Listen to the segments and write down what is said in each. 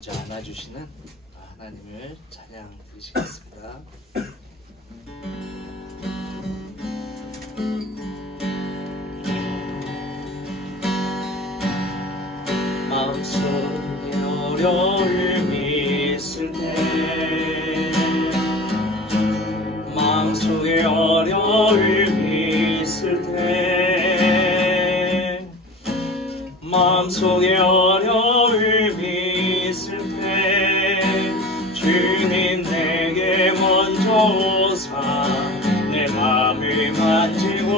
먼저 안아주시는 하나님을 찬양 드리시겠습니다. 마음속에 어려움이 있을 때, 마음속에 어려움이 있을 때, 마음속에 어려움이 있을 때, 주님 내게 먼저 오사 내 맘을 만지고,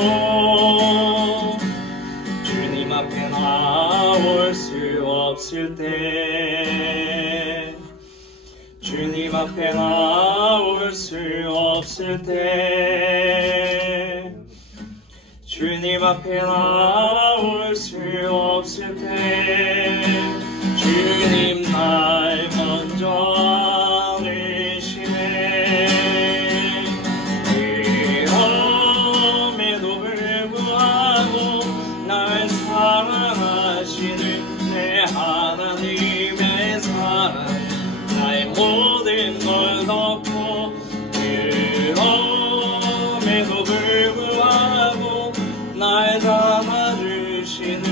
주님 앞에 나올 수 없을 때, 주님 앞에 나올 수 없을 때, 주님 앞에 나올 수 없을 때, 주님 날 먼저 안으시네. 그럼에도 불구하고 날 사랑하시는 내 하나님의 사랑, 나의 모든 걸 덮고, 그럼에도 불구하고 날 담아주시는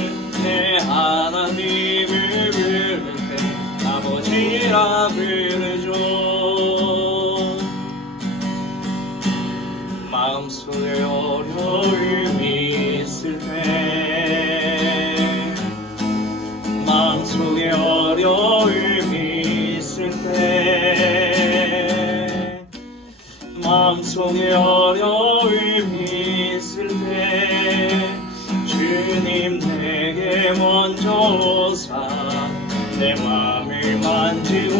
내 하나님을 부를 때 아버지라 부르죠. 마음속에 어려움이 있을 때, 마음속에 어려움이 있을 때, 마음속에 어려움이 있을 때, 주님 내게 먼저 오사 내 맘을 만지고,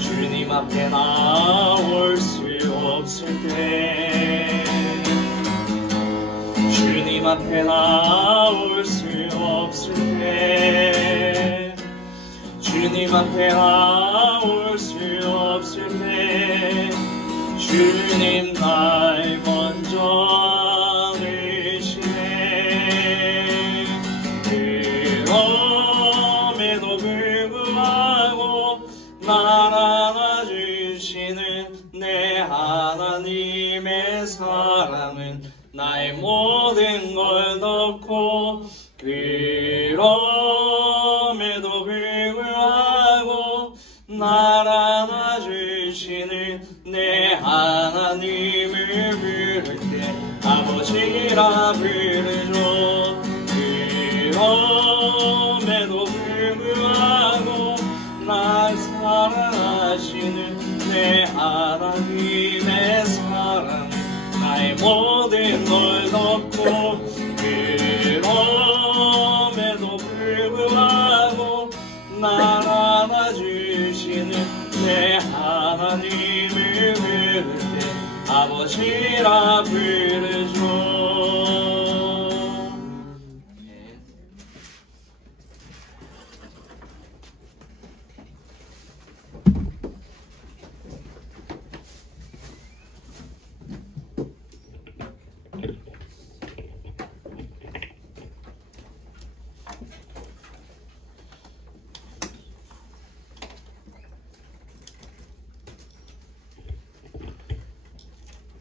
주님 앞에 나올 수 없을 때, 주님 앞에 나올 수 없을 때, 주님 앞에 나올 수 없을 때, 주님 날 먼저 안으시네. 그럼에도 불구하고 날 안아주시는 내 하나님의 사랑은 나의 모든 걸 덮고, 그럼에도 불구하고 날 안아주시는 내 하나님을 부를 때 아버지라 부르죠. 그럼에도 불구하고 날 사랑하시는 내 하나님의 사랑, 나의 모든 걸 덮고, 그럼에도 불구하고 날 안아주시는 내 하나님을 부를 때 아버지라 부르죠.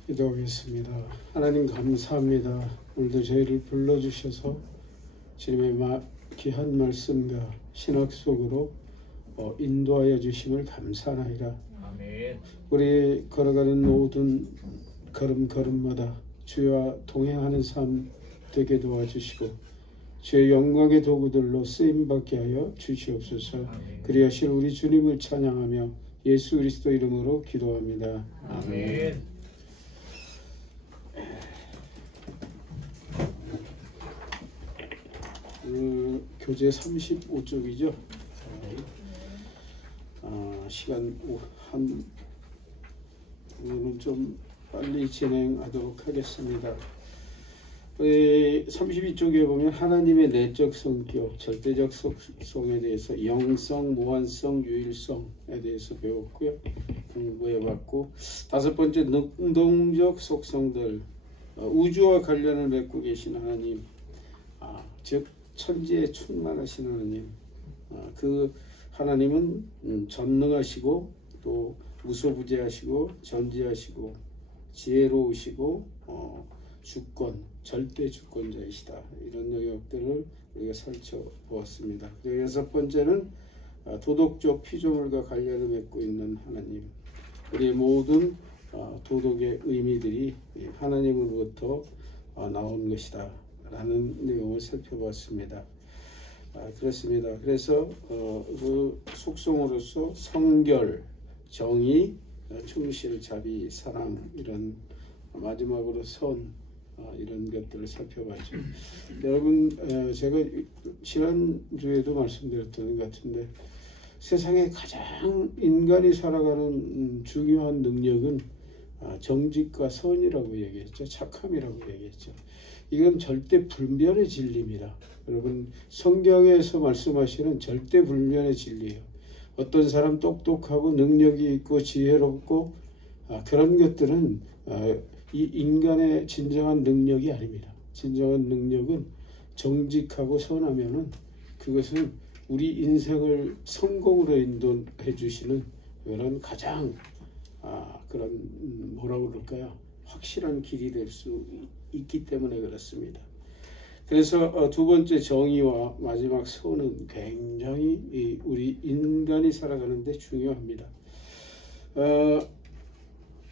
기도하겠습니다. 하나님 감사합니다. 오늘도 저희를 불러주셔서 주님의 귀한 말씀과 신학 속으로 인도하여 주심을 감사하나이다. 아멘. 우리 걸어가는 모든 걸음걸음마다 주와 동행하는 삶 되게 도와주시고, 주의 영광의 도구들로 쓰임받게 하여 주시옵소서. 아멘. 그리하실 우리 주님을 찬양하며 예수 그리스도 이름으로 기도합니다. 아멘. 교재 35쪽이죠. 시간 오늘은 좀 빨리 진행하도록 하겠습니다. 32쪽에 보면 하나님의 내적 성격, 절대적 속성에 대해서 영성, 무한성, 유일성에 대해서 배웠고요. 공부해봤고, 다섯 번째 능동적 속성들, 우주와 관련을 맺고 계신 하나님, 즉 천지에 충만하신 하나님, 그 하나님은 전능하시고 또 무소부재하시고 전지하시고 지혜로우시고 주권, 절대 주권자이시다. 이런 영역들을 우리가 살펴보았습니다. 그리고 여섯 번째는 도덕적 피조물과 관련을 맺고 있는 하나님. 우리의 모든 도덕의 의미들이 하나님으로부터 나온 것이다 라는 내용을 살펴보았습니다. 그렇습니다. 그래서 그 속성으로서 성결, 정의, 충실, 자비, 사랑 이런 마지막으로 선 이런 것들을 살펴봤죠. 여러분 제가 지난주에도 말씀드렸던 것 같은데 세상에 가장 인간이 살아가는 중요한 능력은 정직과 선이라고 얘기했죠. 착함이라고 얘기했죠. 이건 절대 불변의 진리입니다. 여러분 성경에서 말씀하시는 절대 불변의 진리예요. 어떤 사람 똑똑하고 능력이 있고 지혜롭고 그런 것들은 이 인간의 진정한 능력이 아닙니다. 진정한 능력은 정직하고 선하면은 그것은 우리 인생을 성공으로 인도해 주시는 그런 가장 그런 뭐라고 그럴까요? 확실한 길이 될 수 있기 때문에 그렇습니다. 그래서 두 번째 정의와 마지막 선은 굉장히 우리 인간이 살아가는데 중요합니다.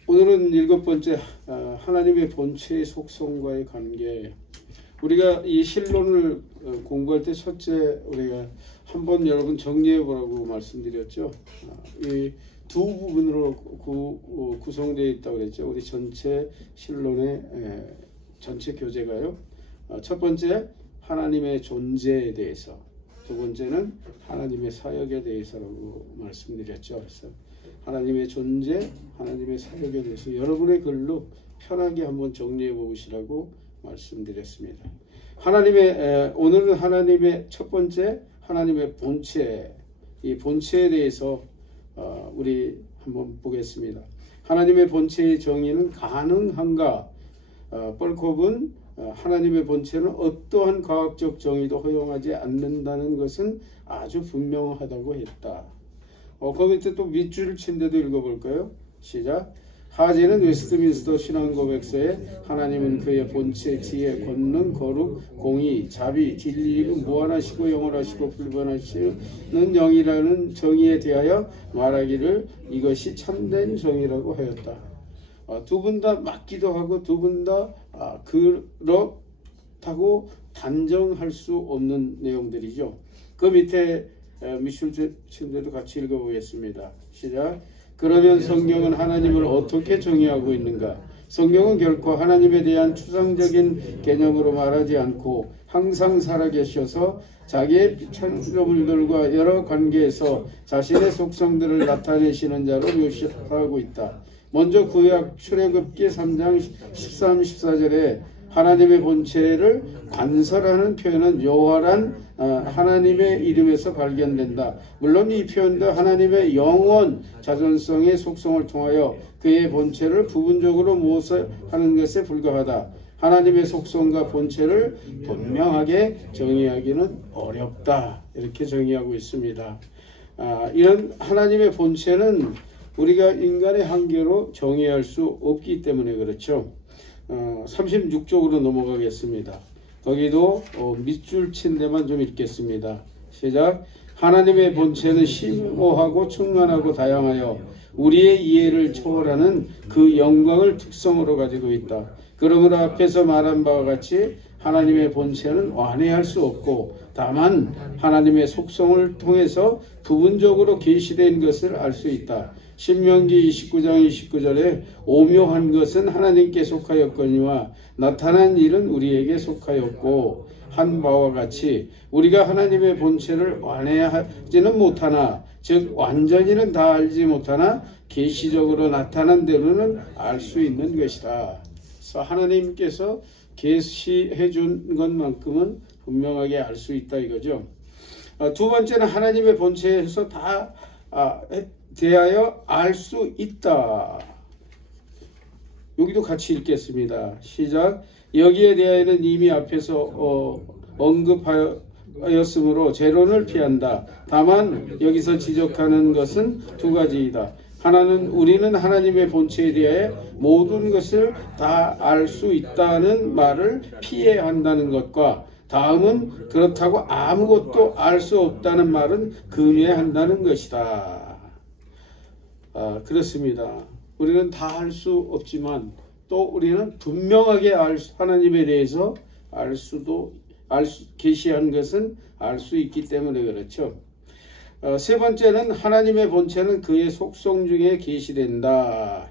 오늘은 일곱 번째 하나님의 본체의 속성과의 관계. 우리가 이 신론을 공부할 때 첫째 우리가 한번 여러분 정리해 보라고 말씀드렸죠. 이 두 부분으로 구성되어 있다고 그랬죠. 우리 전체 신론의 전체 교재가요. 첫 번째 하나님의 존재에 대해서, 두 번째는 하나님의 사역에 대해서라고 말씀드렸죠. 그래서 하나님의 존재, 하나님의 사역에 대해서 여러분의 글로 편하게 한번 정리해 보시라고 말씀드렸습니다. 오늘은 하나님의 첫 번째 하나님의 본체, 이 본체에 대해서 우리 한번 보겠습니다. 하나님의 본체의 정의는 가능한가? 뻘컵은 하나님의 본체는 어떠한 과학적 정의도 허용하지 않는다는 것은 아주 분명하다고 했다. 그 밑에 또 밑줄 친 데도 읽어볼까요? 시작. 하재는 웨스트민스터 신앙고백서에 하나님은 그의 본체, 지혜, 권능, 거룩, 공의, 자비, 진리이고 무한하시고 영원하시고 불변하시는 영이라는 정의에 대하여 말하기를 이것이 참된 정의라고 하였다. 두 분 다 맞기도 하고 두 분 다 그렇다고 단정할 수 없는 내용들이죠. 그 밑에 밑줄 친 데도 같이 읽어보겠습니다. 시작. 그러면 성경은 하나님을 어떻게 정의하고 있는가? 성경은 결코 하나님에 대한 추상적인 개념으로 말하지 않고 항상 살아계셔서 자기의 창조물들과 여러 관계에서 자신의 속성들을 나타내시는 자로 묘사하고 있다. 먼저 구약 출애굽기 3장 13, 14절에 하나님의 본체를 관설하는 표현은 요활한 하나님의 이름에서 발견된다. 물론 이 표현도 하나님의 영원 자존성의 속성을 통하여 그의 본체를 부분적으로 모사하는 것에 불과하다. 하나님의 속성과 본체를 분명하게 정의하기는 어렵다. 이렇게 정의하고 있습니다. 이런 하나님의 본체는 우리가 인간의 한계로 정의할 수 없기 때문에 그렇죠. 36쪽으로 넘어가겠습니다. 거기도 밑줄 친 데만 좀 읽겠습니다. 시작. 하나님의 본체는 심오하고 충만하고 다양하여 우리의 이해를 초월하는 그 영광을 특성으로 가지고 있다. 그러므로 앞에서 말한 바와 같이 하나님의 본체는 완해할 수 없고 다만 하나님의 속성을 통해서 부분적으로 계시된 것을 알 수 있다. 신명기 29장 29절에 오묘한 것은 하나님께 속하였거니와 나타난 일은 우리에게 속하였고 한 바와 같이 우리가 하나님의 본체를 완해하지는 못하나 즉 완전히는 다 알지 못하나 계시적으로 나타난 대로는 알 수 있는 것이다. 그래서 하나님께서 계시해 준 것만큼은 분명하게 알 수 있다 이거죠. 두 번째는 하나님의 본체에서 다 대하여 알 수 있다. 여기도 같이 읽겠습니다. 시작. 여기에 대하여는 이미 앞에서 언급하여 였으므로 재론을 피한다. 다만 여기서 지적하는 것은 두 가지이다. 하나는 우리는 하나님의 본체에 대해 모든 것을 다 알 수 있다는 말을 피해야 한다는 것과 다음은 그렇다고 아무것도 알 수 없다는 말은 금해야 한다는 것이다. 그렇습니다. 우리는 다 알 수 없지만 또 우리는 분명하게 하나님에 대해서 계시한 것은 알 수 있기 때문에 그렇죠. 세 번째는 하나님의 본체는 그의 속성 중에 계시된다.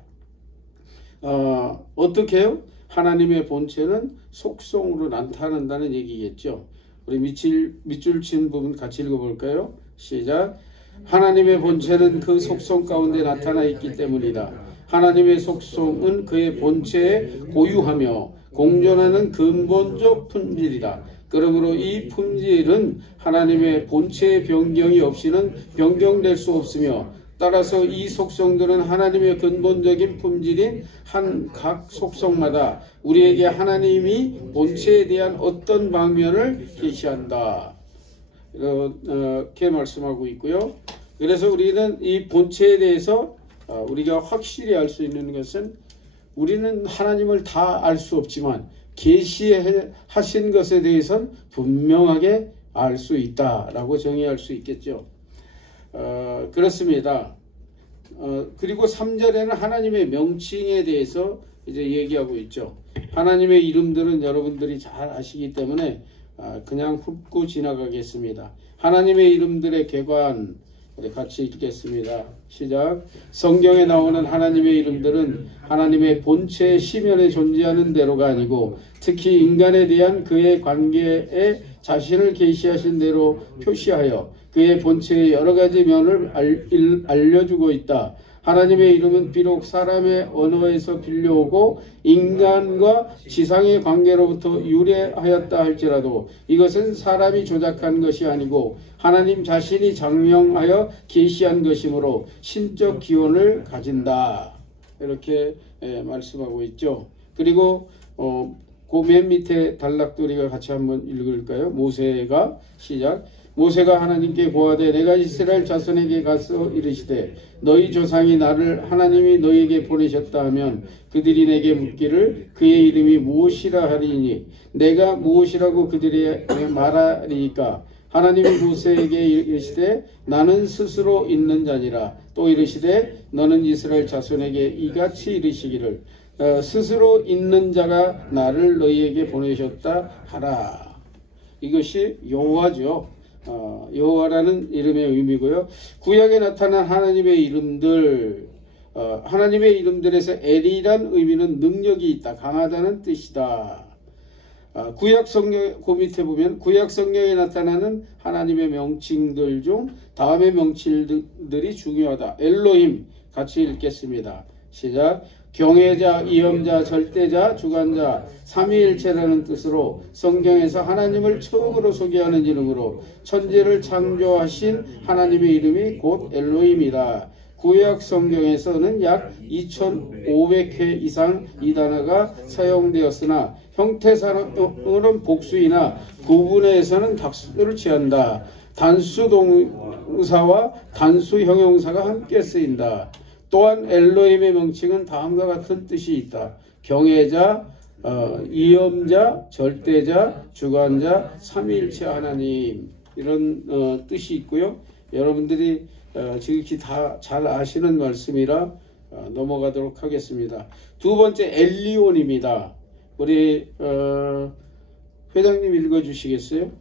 어떻게 해요? 하나님의 본체는 속성으로 나타난다는 얘기겠죠. 우리 밑줄 친 부분 같이 읽어볼까요? 시작. 하나님의 본체는 그 속성 가운데 나타나 있기 때문이다. 하나님의 속성은 그의 본체에 고유하며 공존하는 근본적 품질이다. 그러므로 이 품질은 하나님의 본체의 변경이 없이는 변경될 수 없으며 따라서 이 속성들은 하나님의 근본적인 품질인 각 속성마다 우리에게 하나님이 본체에 대한 어떤 방면을 계시한다. 이렇게 말씀하고 있고요. 그래서 우리는 이 본체에 대해서 우리가 확실히 알 수 있는 것은 우리는 하나님을 다 알 수 없지만 계시하신 것에 대해서는 분명하게 알 수 있다라고 정의할 수 있겠죠. 그렇습니다. 그리고 3절에는 하나님의 명칭에 대해서 이제 얘기하고 있죠. 하나님의 이름들은 여러분들이 잘 아시기 때문에 그냥 훑고 지나가겠습니다. 하나님의 이름들의 개관 우리 같이 읽겠습니다. 시작. 성경에 나오는 하나님의 이름들은 하나님의 본체의 시면에 존재하는 대로가 아니고 특히 인간에 대한 그의 관계에 자신을 계시하신 대로 표시하여 그의 본체의 여러 가지 면을 알려주고 있다. 하나님의 이름은 비록 사람의 언어에서 빌려오고 인간과 지상의 관계로부터 유래하였다 할지라도 이것은 사람이 조작한 것이 아니고 하나님 자신이 장명하여 계시한 것이므로 신적 기원을 가진다. 이렇게 말씀하고 있죠. 그리고 그 맨 밑에 단락도 우리가 같이 한번 읽을까요? 모세가 시작. 모세가 하나님께 고하되 내가 이스라엘 자손에게 가서 이르시되 너희 조상이 나를 하나님이 너희에게 보내셨다 하면 그들이 내게 묻기를 그의 이름이 무엇이라 하리니 내가 무엇이라고 그들에게 말하리까. 하나님이 모세에게 이르시되 나는 스스로 있는 자니라. 또 이르시되 너는 이스라엘 자손에게 이같이 이르시기를 스스로 있는 자가 나를 너희에게 보내셨다 하라. 이것이 여호와죠. 여호와라는 이름의 의미고요. 구약에 나타난 하나님의 이름들, 하나님의 이름들에서 엘이란 의미는 능력이 있다, 강하다는 뜻이다. 구약 성경 그 밑에 보면 구약 성경에 나타나는 하나님의 명칭들 중 다음의 명칭들이 중요하다. 엘로힘 같이 읽겠습니다. 시작. 경외자, 이엄자, 절대자, 주관자, 삼위일체라는 뜻으로 성경에서 하나님을 처음으로 소개하는 이름으로 천지를 창조하신 하나님의 이름이 곧 엘로힘이다. 구약 성경에서는 약 2500회 이상 이 단어가 사용되었으나 형태상으로는 복수이나 구분에서는 단수를 취한다. 단수 동사와 단수 형용사가 함께 쓰인다. 또한 엘로힘의 명칭은 다음과 같은 뜻이 있다. 경외자, 이엄자, 절대자, 주관자, 삼위일체 하나님 이런 뜻이 있고요. 여러분들이 지극히 다 잘 아시는 말씀이라 넘어가도록 하겠습니다. 두 번째 엘리온입니다. 우리 회장님 읽어주시겠어요?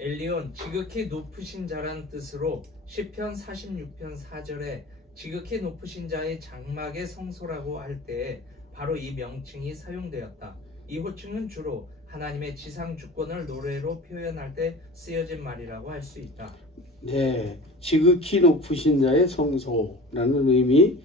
엘리온 지극히 높으신 자란 뜻으로 시편 46편 4절에 지극히 높으신 자의 장막의 성소라고 할 때에 바로 이 명칭이 사용되었다. 이 호칭은 주로 하나님의 지상 주권을 노래로 표현할 때 쓰여진 말이라고 할 수 있다. 네, 지극히 높으신 자의 성소라는 의미.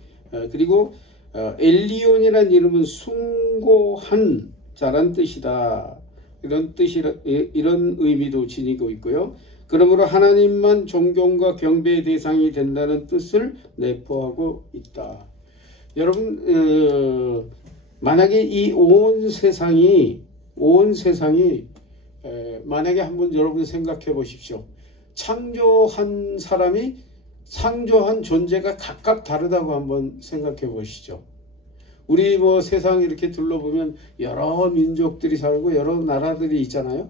그리고 엘리온이라는 이름은 숭고한 자란 뜻이다. 이런 의미도 지니고 있고요. 그러므로 하나님만 존경과 경배의 대상이 된다는 뜻을 내포하고 있다. 여러분, 만약에 이 온 세상이 만약에 한번 여러분 생각해 보십시오. 창조한 사람이 창조한 존재가 각각 다르다고 한번 생각해 보시죠. 우리 뭐 세상 이렇게 둘러보면 여러 민족들이 살고 여러 나라들이 있잖아요.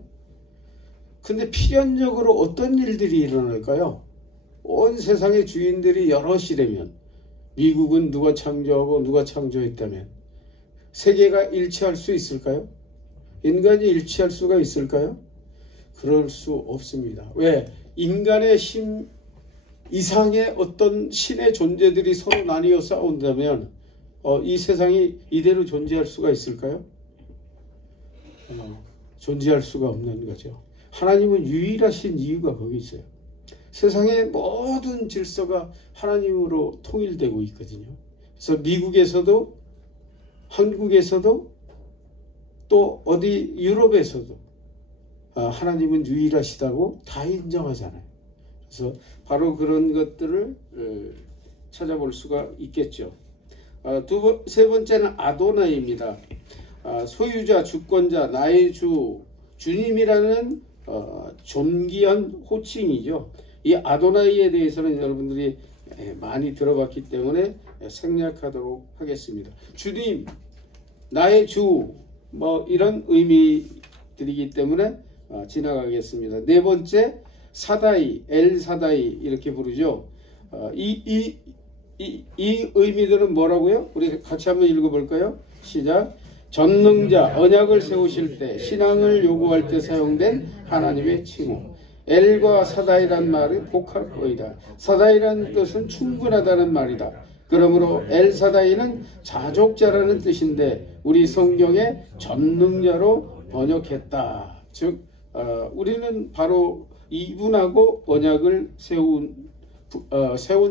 근데 필연적으로 어떤 일들이 일어날까요? 온 세상의 주인들이 여럿이라면, 미국은 누가 창조하고 누가 창조했다면 세계가 일치할 수 있을까요? 인간이 일치할 수가 있을까요? 그럴 수 없습니다. 왜? 인간의 힘 이상의 어떤 신의 존재들이 서로 나뉘어 싸운다면 이 세상이 이대로 존재할 수가 있을까요? 존재할 수가 없는 거죠. 하나님은 유일하신 이유가 거기 있어요. 세상의 모든 질서가 하나님으로 통일되고 있거든요. 그래서 미국에서도, 한국에서도, 또 어디 유럽에서도 하나님은 유일하시다고 다 인정하잖아요. 그래서 바로 그런 것들을 찾아볼 수가 있겠죠. 세 번째는 아도나이입니다. 소유자, 주권자, 나의 주, 주님이라는 존귀한 호칭이죠. 이 아도나이에 대해서는 여러분들이 많이 들어봤기 때문에 생략하도록 하겠습니다. 주님, 나의 주, 뭐 이런 의미들이기 때문에 지나가겠습니다. 네 번째, 사다이, 엘 사다이 이렇게 부르죠. 이 의미들은 뭐라고요? 우리 같이 한번 읽어볼까요? 시작. 전능자, 언약을 세우실 때, 신앙을 요구할 때 사용된 하나님의 칭호. 엘과 사다이란 말이 복합어이다. 사다이라는 뜻은 충분하다는 말이다. 그러므로 엘 사다이는 자족자라는 뜻인데 우리 성경에 전능자로 번역했다. 즉 우리는 바로 이분하고 언약을 세운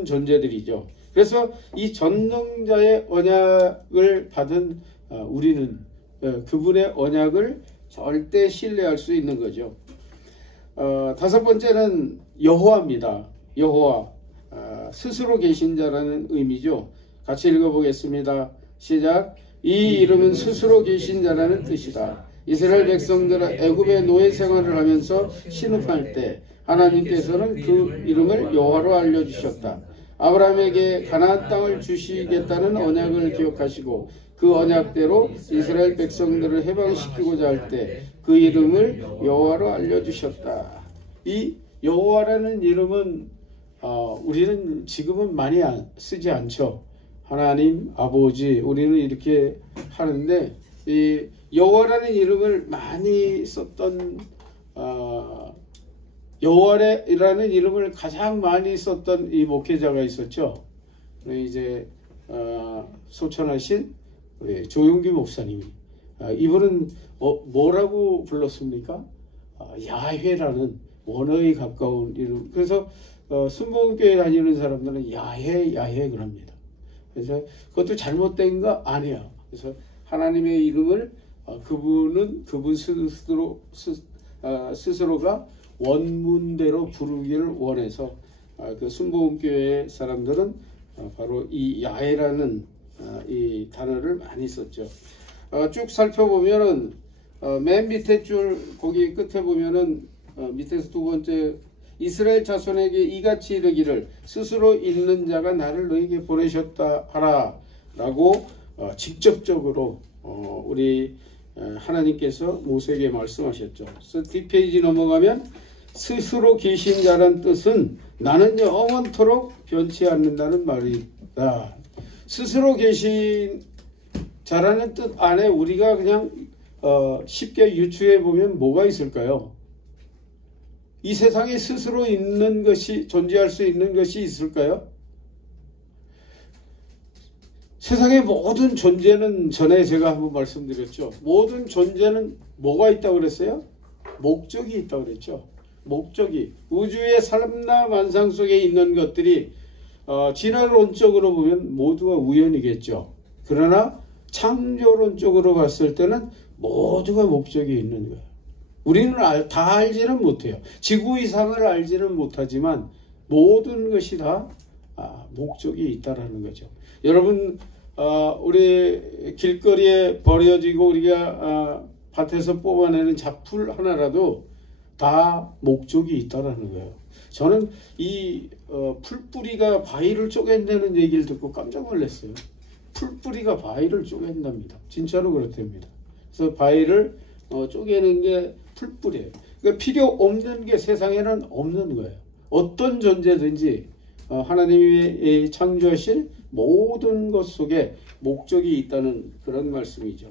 존재들이죠. 그래서 이 전능자의 언약을 받은 우리는 그분의 언약을 절대 신뢰할 수 있는 거죠. 다섯 번째는 여호와입니다. 여호와, 스스로 계신 자라는 의미죠. 같이 읽어보겠습니다. 시작. 이 이름은 스스로 계신 자라는 뜻이다. 이스라엘 백성들은 애굽의 노예 생활을 하면서 신음할 때 하나님께서는 그 이름을 여호와로 알려주셨다. 아브라함에게 가나안 땅을 주시겠다는 언약을 기억하시고 그 언약대로 이스라엘 백성들을 해방시키고자 할 때 그 이름을 여호와로 알려주셨다. 이 여호와라는 이름은 우리는 지금은 많이 쓰지 않죠. 하나님, 아버지, 우리는 이렇게 하는데 이 여호와라는 이름을 많이 썼던 여호와라는 이름을 가장 많이 썼던 이 목회자가 있었죠. 이제 소천하신 조용기 목사님이 이분은 뭐라고 불렀습니까? 야훼라는 원어에 가까운 이름. 그래서 순복음교회 다니는 사람들은 야훼 그럽니다. 그래서 그것도 잘못된 거 아니야. 그래서 하나님의 이름을 그분 스스로가 원문대로 부르기를 원해서 그 순복음교회 사람들은 바로 이 야훼라는 이 단어를 많이 썼죠. 쭉 살펴보면은 맨 밑에 줄 거기 끝에 보면은 밑에서 두 번째, 이스라엘 자손에게 이같이 이르기를 스스로 있는 자가 나를 너에게 보내셨다 하라 라고 직접적으로 우리 하나님께서 모세에게 말씀하셨죠. 그래서 뒷페이지 넘어가면 스스로 계신 자란 뜻은 나는 영원토록 변치 않는다는 말이다. 스스로 계신 자라는 뜻 안에 우리가 그냥 쉽게 유추해 보면 뭐가 있을까요? 이 세상에 스스로 있는 것이, 존재할 수 있는 것이 있을까요? 세상의 모든 존재는, 전에 제가 한번 말씀드렸죠. 모든 존재는 뭐가 있다고 그랬어요? 목적이 있다고 그랬죠. 목적이. 우주의 산나만상 속에 있는 것들이 진화론적으로 보면 모두가 우연이겠죠. 그러나 창조론적으로 봤을 때는 모두가 목적이 있는 거예요. 우리는 다 알지는 못해요. 지구 이상을 알지는 못하지만 모든 것이 다 목적이 있다라는 거죠. 여러분, 우리 길거리에 버려지고 우리가 밭에서 뽑아내는 잡풀 하나라도 다 목적이 있다라는 거예요. 저는 이 풀뿌리가 바위를 쪼갠다는 얘기를 듣고 깜짝 놀랐어요. 풀뿌리가 바위를 쪼갠답니다. 진짜로 그렇답니다. 그래서 바위를 쪼개는 게 풀뿌리예요. 그러니까 필요 없는 게 세상에는 없는 거예요. 어떤 존재든지 하나님이 창조하신 모든 것 속에 목적이 있다는 그런 말씀이죠.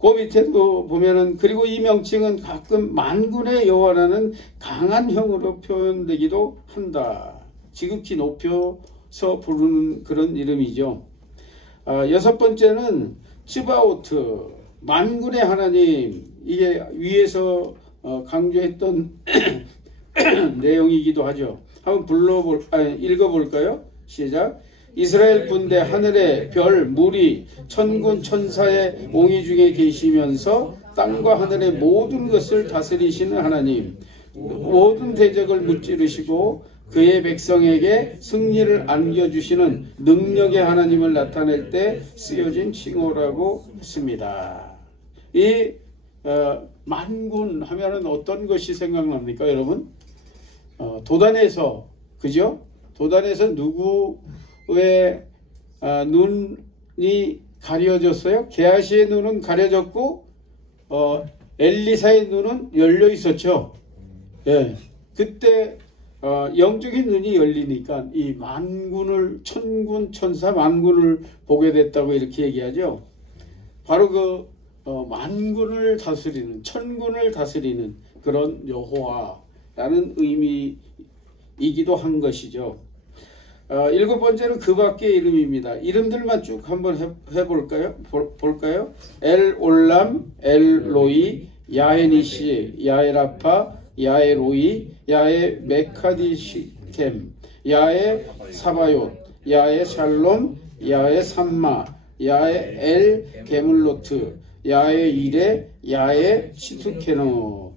그 밑에도 보면은 그리고 이 명칭은 가끔 만군의 여호와라는 강한 형으로 표현되기도 한다. 지극히 높여서 부르는 그런 이름이죠. 여섯 번째는 츠바오트, 만군의 하나님. 이게 위에서 강조했던 내용이기도 하죠. 한번 읽어볼까요? 시작. 이스라엘 군대 하늘의 별, 무리, 천군, 천사의 옹이 중에 계시면서 땅과 하늘의 모든 것을 다스리시는 하나님, 모든 대적을 무찌르시고 그의 백성에게 승리를 안겨주시는 능력의 하나님을 나타낼 때 쓰여진 칭호라고 했습니다. 이 만군 하면은 어떤 것이 생각납니까, 여러분? 도단에서, 그죠? 도단에서 누구의 눈이 가려졌어요? 게하시의 눈은 가려졌고 엘리사의 눈은 열려 있었죠. 예, 그때 영적인 눈이 열리니까 이 만군을, 천군 천사 만군을 보게 됐다고 이렇게 얘기하죠. 바로 그 만군을 다스리는, 천군을 다스리는 그런 여호와라는 의미이기도 한 것이죠. 일곱 번째는 그 밖의 이름입니다. 이름들만 쭉 한번 볼까요? 엘 올람, 엘 로이, 야헤니시, 야헤라파, 야헤 로이, 야헤 메카디시템, 야헤 사바욤, 야헤 샬롬, 야헤 삼마, 야헤 엘 게물로트, 야헤 이레, 야헤 시투케노.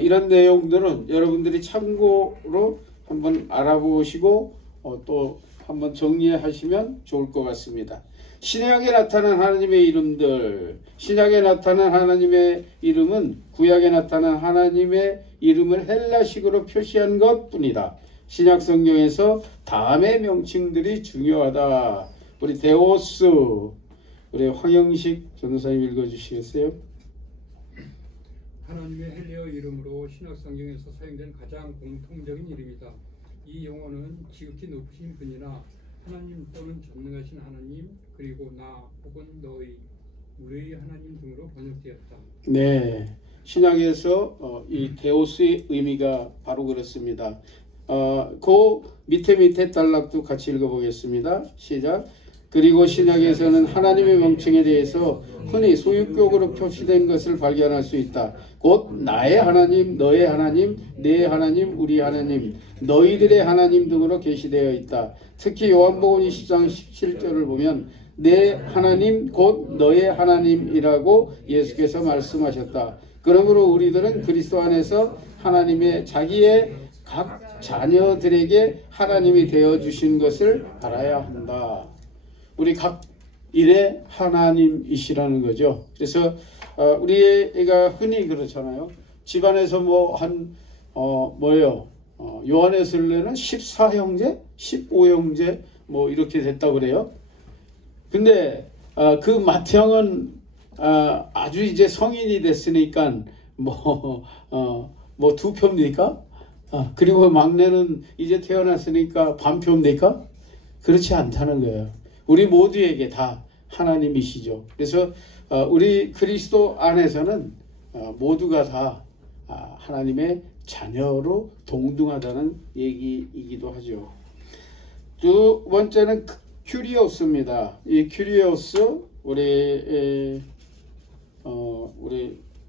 이런 내용들은 여러분들이 참고로 한번 알아보시고 또 한번 정리하시면 좋을 것 같습니다. 신약에 나타난 하나님의 이름들, 신약에 나타난 하나님의 이름은 구약에 나타난 하나님의 이름을 헬라식으로 표시한 것뿐이다. 신약 성경에서 다음의 명칭들이 중요하다. 우리 데오스, 우리 황영식 전도사님 읽어주시겠어요? 하나님의 헬레어 이름으로 신약 성경에서 사용된 가장 공통적인 이름이다. 이 용어는 지극히 높으신 분이나 하나님 또는 전능하신 하나님, 그리고 나 혹은 너희, 우리의 하나님 등으로 번역되었다. 네, 신약에서 이 데오스의 의미가 바로 그렇습니다. 그 밑에 단락도 같이 읽어보겠습니다. 시작. 그리고 신약에서는 하나님의 명칭에 대해서 흔히 소유격으로 표시된 것을 발견할 수 있다. 곧 나의 하나님, 너의 하나님, 내 하나님, 우리 하나님, 너희들의 하나님 등으로 게시되어 있다. 특히 요한복음 20장 17절을 보면 내 하나님 곧 너의 하나님이라고 예수께서 말씀하셨다. 그러므로 우리들은 그리스도 안에서 하나님의 자기의 각 자녀들에게 하나님이 되어주신 것을 알아야 한다. 우리 각 일의 하나님이시라는 거죠. 그래서 우리가 흔히 그렇잖아요. 집안에서 요한에슬레는 14형제, 15형제 이렇게 됐다고 그래요. 근데 그 맏형은 아주 이제 성인이 됐으니까 두 표입니까? 그리고 막내는 이제 태어났으니까 반표입니까? 그렇지 않다는 거예요. 우리 모두에게 다 하나님이시죠. 그래서 우리 그리스도 안에서는 모두가 다 하나님의 자녀로 동등하다는 얘기이기도 하죠. 두 번째는 큐리오스입니다. 이 큐리오스 우리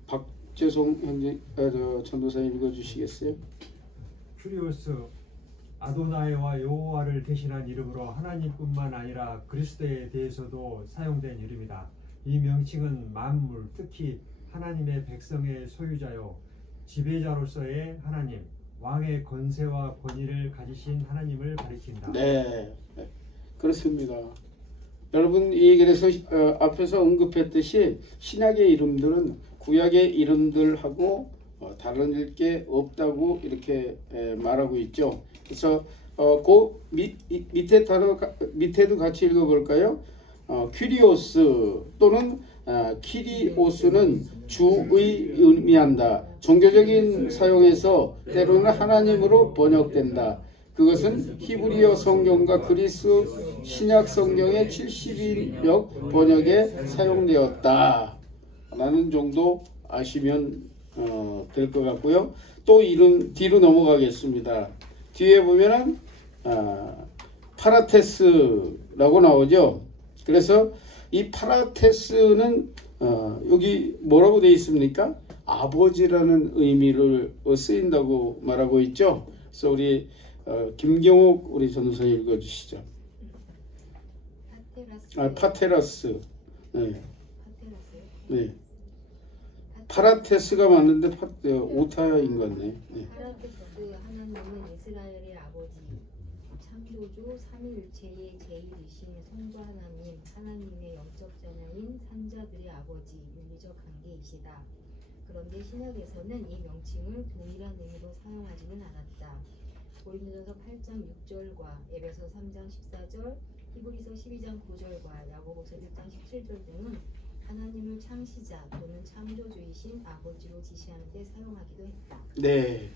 박재송 전도사님 읽어주시겠어요? 큐리오스, 아도나이와 여호와를 대신한 이름으로 하나님뿐만 아니라 그리스도에 대해서도 사용된 이름이다. 이 명칭은 만물, 특히 하나님의 백성의 소유자요 지배자로서의 하나님, 왕의 권세와 권위를 가지신 하나님을 가리킨다. 네, 그렇습니다. 여러분 이 그래서 앞에서 언급했듯이 신약의 이름들은 구약의 이름들하고 다른 게 없다고 이렇게 말하고 있죠. 그래서 그 밑에도 같이 읽어볼까요? 퀴리오스 또는 키리오스는 주의 의미한다. 종교적인 사용에서 때로는 하나님으로 번역된다. 그것은 히브리어 성경과 그리스 신약 성경의 70여 번역에 사용되었다 라는 정도 아시면 될 것 같고요. 또 이름 뒤로 넘어가겠습니다. 뒤에 보면은 파라테스라고 나오죠. 그래서 이 파라테스는 여기 뭐라고 되어 있습니까? 아버지라는 의미를 쓰인다고 말하고 있죠. 그래서 우리 김경옥 우리 전도사 읽어주시죠. 파테라스. 네. 네. 파라테스가 맞는데 오타인 것 같네. 네. 파라테스 하나님은 이스라엘의 아버지, 창조주 삼위일체의 제1이신 성부 하나님, 하나님의 영적 자녀인 산자들의 아버지, 윤리적 관계이시다. 그런데 신약에서는 이 명칭을 동일한 의미로 사용하지는 않았다. 고린도전서 8장 6절과 에베소 3장 14절, 히브리서 12장 9절과 야고보서 1장 17절 등은 하나님을 창시자 또는 창조주이신 아버지로 지시하는 데 사용하기도 했다. 네,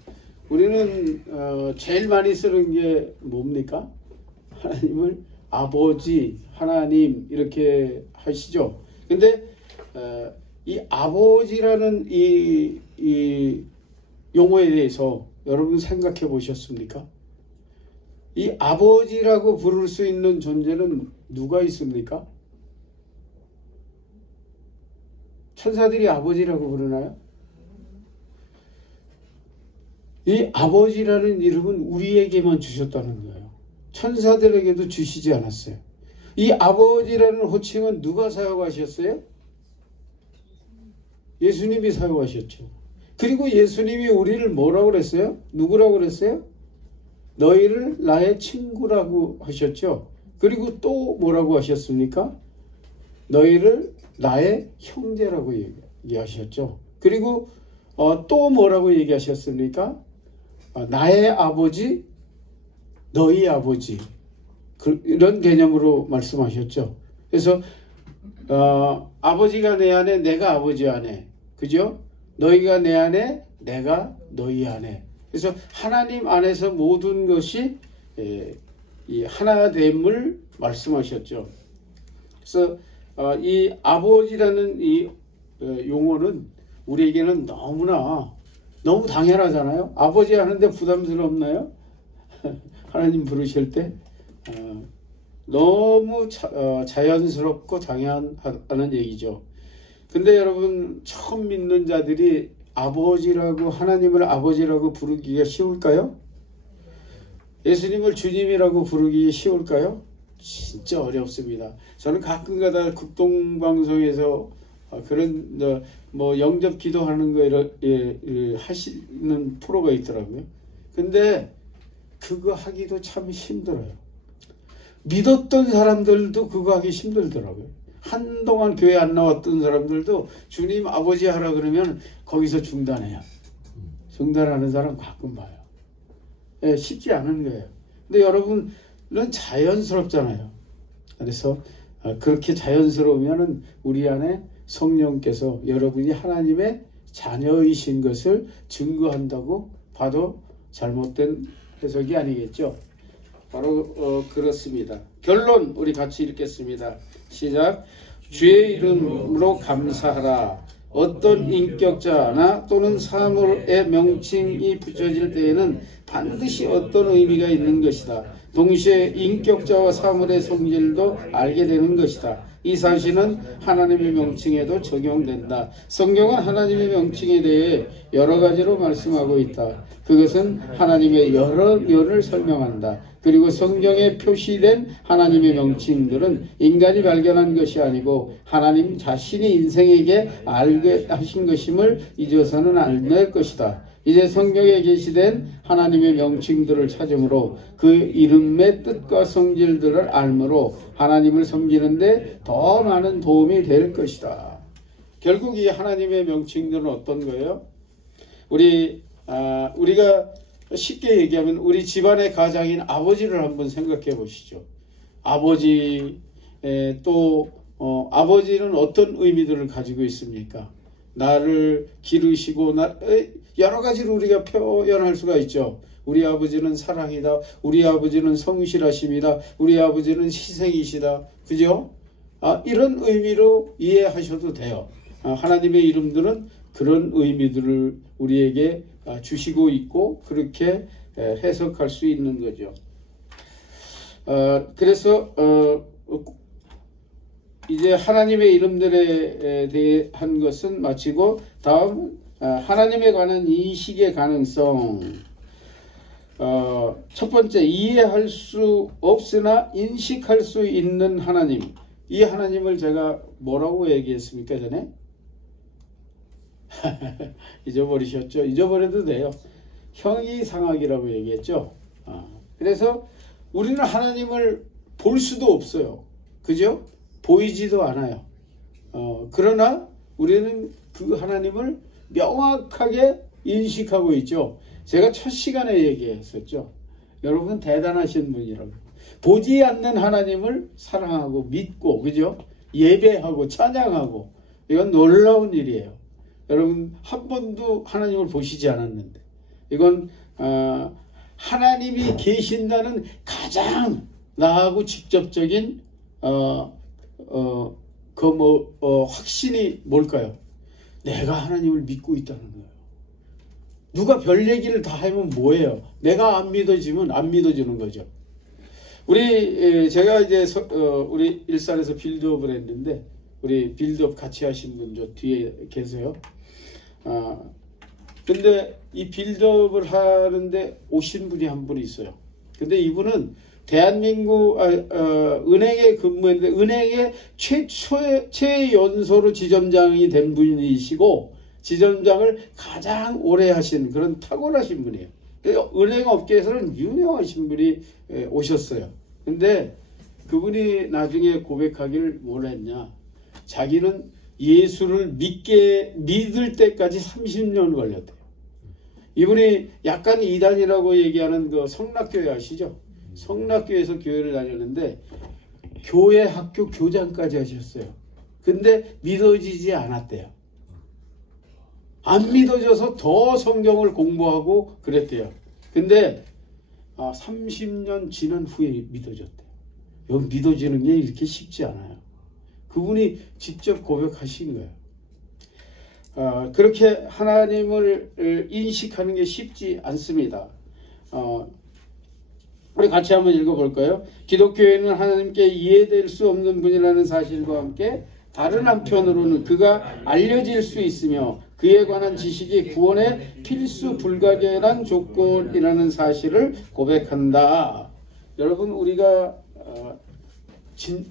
우리는 제일 많이 쓰는 게 뭡니까? 하나님을 아버지, 하나님 이렇게 하시죠. 근데 이 아버지라는 이 용어에 대해서 여러분 생각해 보셨습니까? 이 아버지라고 부를 수 있는 존재는 누가 있습니까? 천사들이 아버지라고 부르나요? 이 아버지라는 이름은 우리에게만 주셨다는 거예요. 천사들에게도 주시지 않았어요. 이 아버지라는 호칭은 누가 사용하셨어요? 예수님이 사용하셨죠. 그리고 예수님이 우리를 뭐라고 그랬어요? 누구라고 그랬어요? 너희를 나의 친구라고 하셨죠. 그리고 또 뭐라고 하셨습니까? 너희를 나의 형제라고 얘기하셨죠. 그리고 또 뭐라고 얘기하셨습니까? 나의 아버지, 너희 아버지, 이런 개념으로 말씀하셨죠. 그래서 아버지가 내 안에, 내가 아버지 안에, 그죠? 너희가 내 안에, 내가 너희 안에. 그래서 하나님 안에서 모든 것이 이 하나됨을 말씀하셨죠. 그래서 이 아버지라는 이 용어는 우리에게는 너무 당연하잖아요. 아버지 하는데 부담스럽나요? 하나님 부르실 때 너무 자연스럽고 당연하다는 얘기죠. 근데 여러분 처음 믿는 자들이 아버지라고 하나님을 아버지라고 부르기가 쉬울까요? 예수님을 주님이라고 부르기 쉬울까요? 진짜 어렵습니다. 저는 가끔가다 극동방송에서 그런 뭐 영접 기도하는 거 하시는 프로가 있더라고요. 근데 그거 하기도 참 힘들어요. 믿었던 사람들도 그거 하기 힘들더라고요. 한동안 교회 안 나왔던 사람들도 주님 아버지 하라 그러면 거기서 중단해요. 중단하는 사람 가끔 봐요. 예, 쉽지 않은 거예요. 근데 여러분은 자연스럽잖아요. 그래서 그렇게 자연스러우면 우리 안에 성령께서 여러분이 하나님의 자녀이신 것을 증거한다고 봐도 잘못된 해석이 아니겠죠. 바로 그렇습니다. 결론 우리 같이 읽겠습니다. 시작. 주의 이름으로 감사하라. 어떤 인격자나 또는 사물의 명칭이 붙여질 때에는 반드시 어떤 의미가 있는 것이다. 동시에 인격자와 사물의 성질도 알게 되는 것이다. 이 사실은 하나님의 명칭에도 적용된다. 성경은 하나님의 명칭에 대해 여러 가지로 말씀하고 있다. 그것은 하나님의 여러 면을 설명한다. 그리고 성경에 표시된 하나님의 명칭들은 인간이 발견한 것이 아니고 하나님 자신이 인생에게 알게 하신 것임을 잊어서는 안 될 것이다. 이제 성경에 계시된 하나님의 명칭들을 찾음으로 그 이름의 뜻과 성질들을 알므로 하나님을 섬기는데 더 많은 도움이 될 것이다. 결국 이 하나님의 명칭들은 어떤 거예요? 우리가 쉽게 얘기하면 우리 집안의 가장인 아버지를 한번 생각해 보시죠. 아버지는 어떤 의미들을 가지고 있습니까? 나를 기르시고 여러 가지로 우리가 표현할 수가 있죠. 우리 아버지는 사랑이다. 우리 아버지는 성실하십니다. 우리 아버지는 희생이시다. 그죠? 이런 의미로 이해하셔도 돼요. 하나님의 이름들은 그런 의미들을 우리에게 주시고 있고 그렇게 해석할 수 있는 거죠. 그래서 이제 하나님의 이름들에 대한 것은 마치고 다음 하나님에 관한 인식의 가능성. 첫 번째, 이해할 수 없으나 인식할 수 있는 하나님. 이 하나님을 제가 뭐라고 얘기했습니까 전에? 잊어버리셨죠? 잊어버려도 돼요. 형이상학이라고 얘기했죠. 그래서 우리는 하나님을 볼 수도 없어요. 그죠? 보이지도 않아요. 그러나 우리는 그 하나님을 명확하게 인식하고 있죠. 제가 첫 시간에 얘기했었죠. 여러분 대단하신 분이라고. 보지 않는 하나님을 사랑하고 믿고, 그죠? 예배하고 찬양하고, 이건 놀라운 일이에요. 여러분 한 번도 하나님을 보시지 않았는데, 이건 하나님이 계신다는 가장 나하고 직접적인 확신이 뭘까요? 내가 하나님을 믿고 있다는 거예요. 누가 별 얘기를 다 하면 뭐예요? 내가 안 믿어지면 안 믿어지는 거죠. 제가 이제 우리 일산에서 빌드업을 했는데, 우리 빌드업 같이 하신 분 저 뒤에 계세요. 근데 이 빌드업을 하는데 오신 분이 한 분 있어요. 근데 이분은 대한민국 은행에 근무했는데 은행의 최연소로 지점장이 된 분이시고 지점장을 가장 오래 하신 그런 탁월하신 분이에요. 은행 업계에서는 유명하신 분이 오셨어요. 근데 그분이 나중에 고백하기를 뭘 했냐? 자기는 예수를 믿을 때까지 30년 걸렸대요. 이분이 약간 이단이라고 얘기하는 그 성락교회 아시죠? 성락교회에서 교회를 다녔는데 교회 학교 교장까지 하셨어요. 근데 믿어지지 않았대요. 안 믿어져서 더 성경을 공부하고 그랬대요. 근데 30년 지난 후에 믿어졌대요. 여기 믿어지는 게 이렇게 쉽지 않아요. 그분이 직접 고백하신 거예요. 그렇게 하나님을 인식하는 게 쉽지 않습니다. 우리 같이 한번 읽어볼까요? 기독교에는 하나님께 이해될 수 없는 분이라는 사실과 함께 다른 한편으로는 그가 알려질 수 있으며 그에 관한 지식이 구원의 필수 불가결한 조건이라는 사실을 고백한다. 여러분 우리가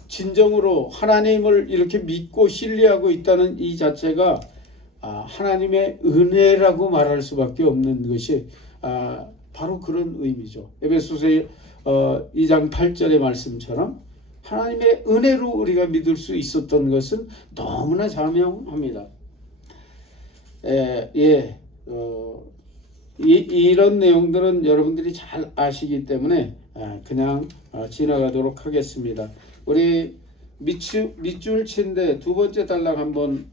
진정으로 하나님을 이렇게 믿고 신뢰하고 있다는 이 자체가 하나님의 은혜라고 말할 수밖에 없는 것이 바로 그런 의미죠. 에베소서 2장 8절의 말씀처럼 하나님의 은혜로 우리가 믿을 수 있었던 것은 너무나 자명합니다. 이런 내용들은 여러분들이 잘 아시기 때문에 그냥 지나가도록 하겠습니다. 우리 밑줄 친데 두 번째 단락 한번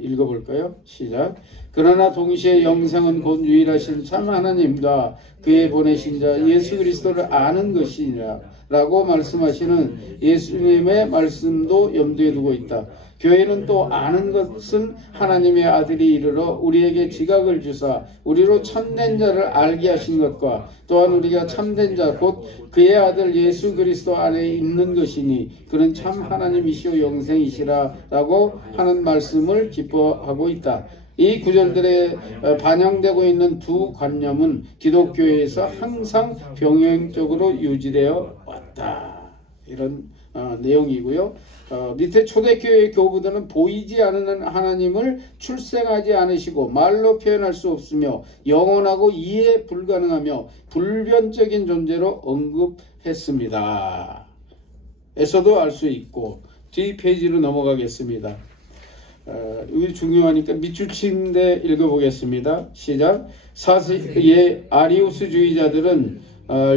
읽어볼까요? 시작. 그러나 동시에 영생은 곧 유일하신 참 하나님과 그의 보내신 자 예수 그리스도를 아는 것이니라 라고 말씀하시는 예수님의 말씀도 염두에 두고 있다. 교회는 또 아는 것은 하나님의 아들이 이르러 우리에게 지각을 주사 우리로 참된 자를 알게 하신 것과 또한 우리가 참된 자 곧 그의 아들 예수 그리스도 안에 있는 것이니 그는 참 하나님이시오 영생이시라 라고 하는 말씀을 기뻐하고 있다. 이 구절들에 반영되고 있는 두 관념은 기독교에서 항상 병행적으로 유지되어 왔다. 이런 내용이고요. 밑에 초대교회 교부들은 보이지 않는 하나님을 출생하지 않으시고 말로 표현할 수 없으며 영원하고 이해 불가능하며 불변적인 존재로 언급했습니다. 에서도 알 수 있고 뒤 페이지로 넘어가겠습니다. 이게 중요하니까 밑줄 침대 읽어보겠습니다. 시작. 사세의 아리우스주의자들은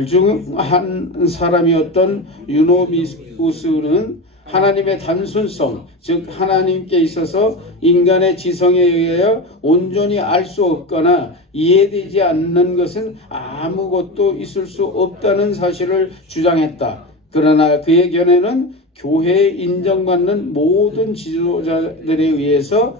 중 한 사람이었던 유노미우스는 하나님의 단순성, 즉 하나님께 있어서 인간의 지성에 의하여 온전히 알 수 없거나 이해되지 않는 것은 아무것도 있을 수 없다는 사실을 주장했다. 그러나 그의 견해는 교회에 인정받는 모든 지도자들에 의해서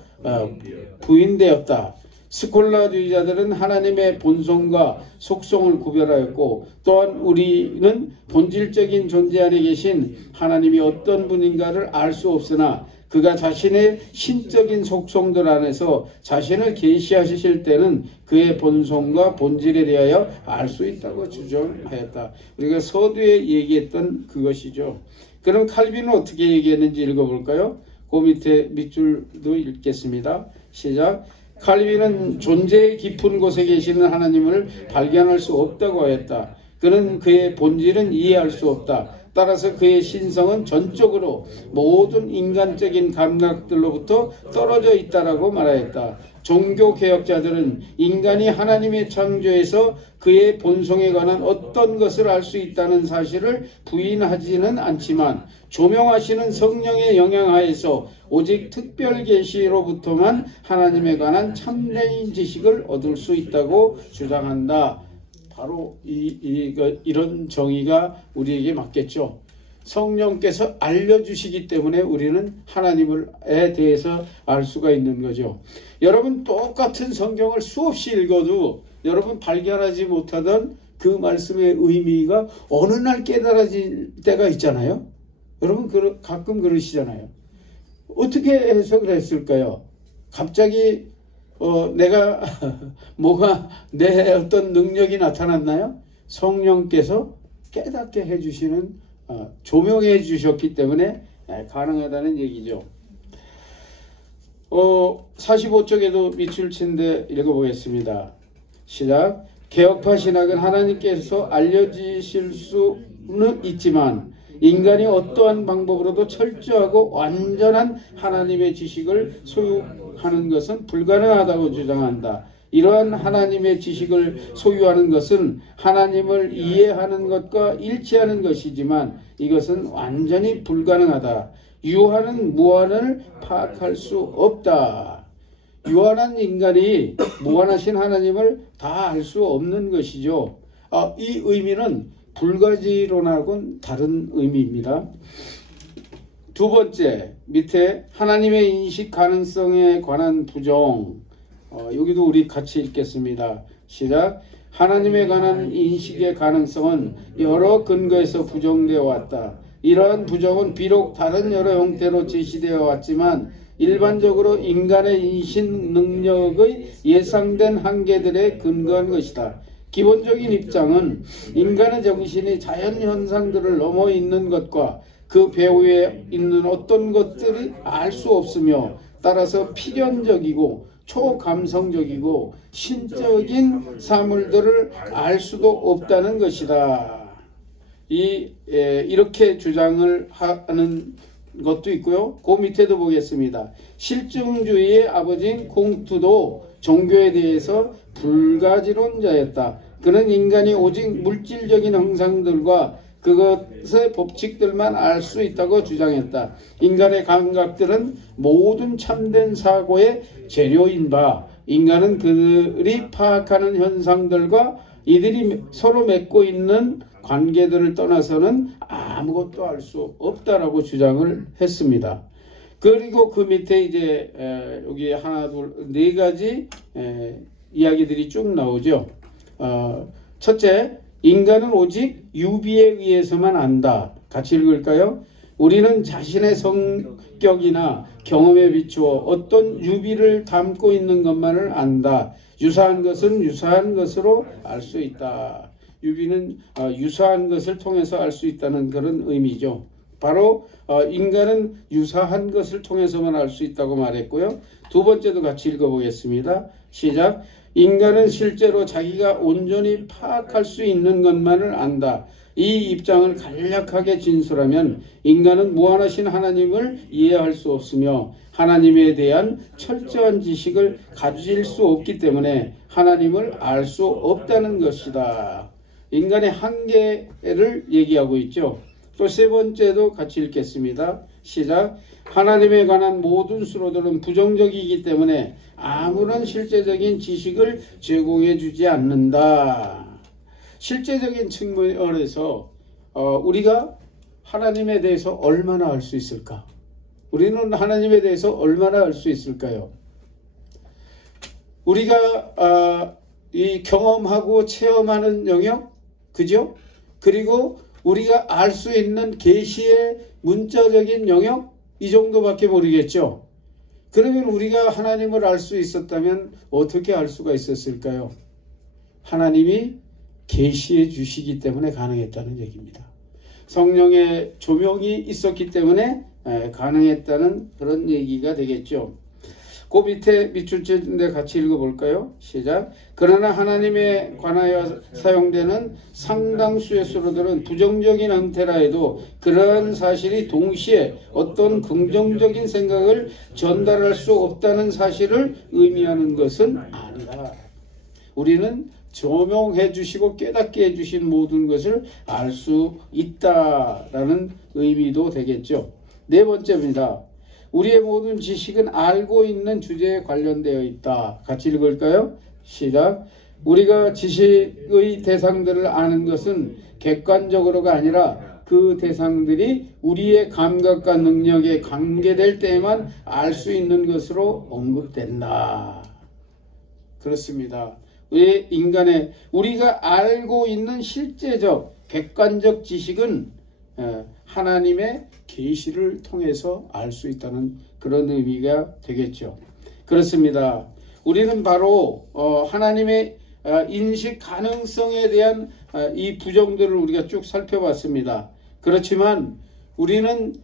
부인되었다. 스콜라주의자들은 하나님의 본성과 속성을 구별하였고 또한 우리는 본질적인 존재 안에 계신 하나님이 어떤 분인가를 알 수 없으나 그가 자신의 신적인 속성들 안에서 자신을 계시하실 때는 그의 본성과 본질에 대하여 알 수 있다고 주장하였다. 우리가 서두에 얘기했던 그것이죠. 그럼 칼빈은 어떻게 얘기했는지 읽어볼까요? 그 밑에 밑줄도 읽겠습니다. 시작. 칼빈은 존재의 깊은 곳에 계시는 하나님을 발견할 수 없다고 하였다. 그는 그의 본질은 이해할 수 없다. 따라서 그의 신성은 전적으로 모든 인간적인 감각들로부터 떨어져 있다라고 말하였다. 종교개혁자들은 인간이 하나님의 창조에서 그의 본성에 관한 어떤 것을 알 수 있다는 사실을 부인하지는 않지만 조명하시는 성령의 영향하에서 오직 특별 계시로부터만 하나님에 관한 참된 지식을 얻을 수 있다고 주장한다. 바로 이런 정의가 우리에게 맞겠죠. 성령께서 알려주시기 때문에 우리는 하나님에 대해서 알 수가 있는 거죠. 여러분 똑같은 성경을 수없이 읽어도 여러분 발견하지 못하던 그 말씀의 의미가 어느 날 깨달아질 때가 있잖아요. 여러분 가끔 그러시잖아요. 어떻게 해서 그랬을까요? 갑자기 내가 뭐가 내 어떤 능력이 나타났나요? 성령께서 깨닫게 해주시는 조명해 주셨기 때문에 가능하다는 얘기죠. 45쪽에도 밑줄 친데 읽어보겠습니다. 시작. 개혁파 신학은 하나님께서 알려주실 수는 있지만 인간이 어떠한 방법으로도 철저하고 완전한 하나님의 지식을 소유하는 것은 불가능하다고 주장한다. 이러한 하나님의 지식을 소유하는 것은 하나님을 이해하는 것과 일치하는 것이지만 이것은 완전히 불가능하다. 유한은 무한을 파악할 수 없다. 유한한 인간이 무한하신 하나님을 다 알 수 없는 것이죠. 이 의미는 불가지론하고는 다른 의미입니다. 두 번째, 밑에 하나님의 인식 가능성에 관한 부정. 여기도 우리 같이 읽겠습니다. 시작. 하나님에 관한 인식의 가능성은 여러 근거에서 부정되어 왔다. 이러한 부정은 비록 다른 여러 형태로 제시되어 왔지만 일반적으로 인간의 인식 능력의 예상된 한계들에 근거한 것이다. 기본적인 입장은 인간의 정신이 자연 현상들을 넘어 있는 것과 그 배후에 있는 어떤 것들이 알 수 없으며 따라서 필연적이고 초감성적이고 신적인 사물들을 알 수도 없다는 것이다. 이렇게 주장을 하는 것도 있고요. 그 밑에도 보겠습니다. 실증주의의 아버지인 콩투도 종교에 대해서 불가지론자였다. 그는 인간이 오직 물질적인 형상들과 그것의 법칙들만 알 수 있다고 주장했다. 인간의 감각들은 모든 참된 사고의 재료인 바 인간은 그들이 파악하는 현상들과 이들이 서로 맺고 있는 관계들을 떠나서는 아무것도 알 수 없다라고 주장을 했습니다. 그리고 그 밑에 이제 여기 하나, 둘, 네 가지 이야기들이 쭉 나오죠. 첫째, 인간은 오직 유비에 의해서만 안다. 같이 읽을까요? 우리는 자신의 성격이나 경험에 비추어 어떤 유비를 담고 있는 것만을 안다. 유사한 것은 유사한 것으로 알 수 있다. 유비는 유사한 것을 통해서 알 수 있다는 그런 의미죠. 바로 인간은 유사한 것을 통해서만 알 수 있다고 말했고요. 두 번째도 같이 읽어보겠습니다. 시작. 인간은 실제로 자기가 온전히 파악할 수 있는 것만을 안다. 이 입장을 간략하게 진술하면 인간은 무한하신 하나님을 이해할 수 없으며 하나님에 대한 철저한 지식을 가질 수 없기 때문에 하나님을 알 수 없다는 것이다. 인간의 한계를 얘기하고 있죠. 또 세 번째도 같이 읽겠습니다. 시작. 하나님에 관한 모든 수로들은 부정적이기 때문에 아무런 실제적인 지식을 제공해 주지 않는다. 실제적인 측면에서 우리가 하나님에 대해서 얼마나 알 수 있을까? 우리는 하나님에 대해서 얼마나 알 수 있을까요? 우리가 이 경험하고 체험하는 영역, 그죠? 그리고 우리가 알 수 있는 계시의 문자적인 영역, 이 정도밖에 모르겠죠. 그러면 우리가 하나님을 알 수 있었다면 어떻게 알 수가 있었을까요? 하나님이 계시해 주시기 때문에 가능했다는 얘기입니다. 성령의 조명이 있었기 때문에 가능했다는 그런 얘기가 되겠죠. 그 밑줄 쳤는데 같이 읽어볼까요? 시작. 그러나 하나님에 관하여 사용되는 상당수의 수로들은 부정적인 형태라 해도 그러한 사실이 동시에 어떤 긍정적인 생각을 전달할 수 없다는 사실을 의미하는 것은 아니다. 우리는 조명해 주시고 깨닫게 해 주신 모든 것을 알 수 있다라는 의미도 되겠죠. 네 번째입니다. 우리의 모든 지식은 알고 있는 주제에 관련되어 있다. 같이 읽을까요? 시작. 우리가 지식의 대상들을 아는 것은 객관적으로가 아니라 그 대상들이 우리의 감각과 능력에 관계될 때에만 알 수 있는 것으로 언급된다. 그렇습니다. 우리가 알고 있는 실제적 객관적 지식은 하나님의 계시를 통해서 알 수 있다는 그런 의미가 되겠죠. 그렇습니다. 우리는 바로 하나님의 인식 가능성에 대한 이 부정들을 우리가 쭉 살펴봤습니다. 그렇지만 우리는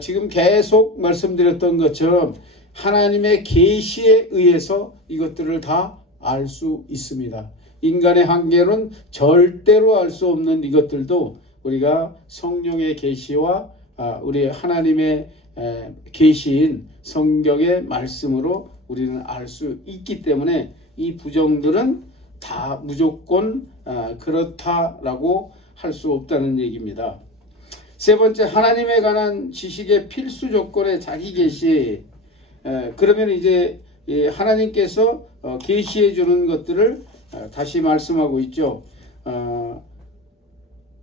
지금 계속 말씀드렸던 것처럼 하나님의 계시에 의해서 이것들을 다 알 수 있습니다. 인간의 한계로는 절대로 알 수 없는 이것들도 우리가 성령의 계시와 우리 하나님의 계시인 성경의 말씀으로 우리는 알 수 있기 때문에 이 부정들은 다 무조건 그렇다라고 할 수 없다는 얘기입니다. 세 번째, 하나님에 관한 지식의 필수 조건의 자기 계시. 그러면 이제 하나님께서 계시해 주는 것들을 다시 말씀하고 있죠.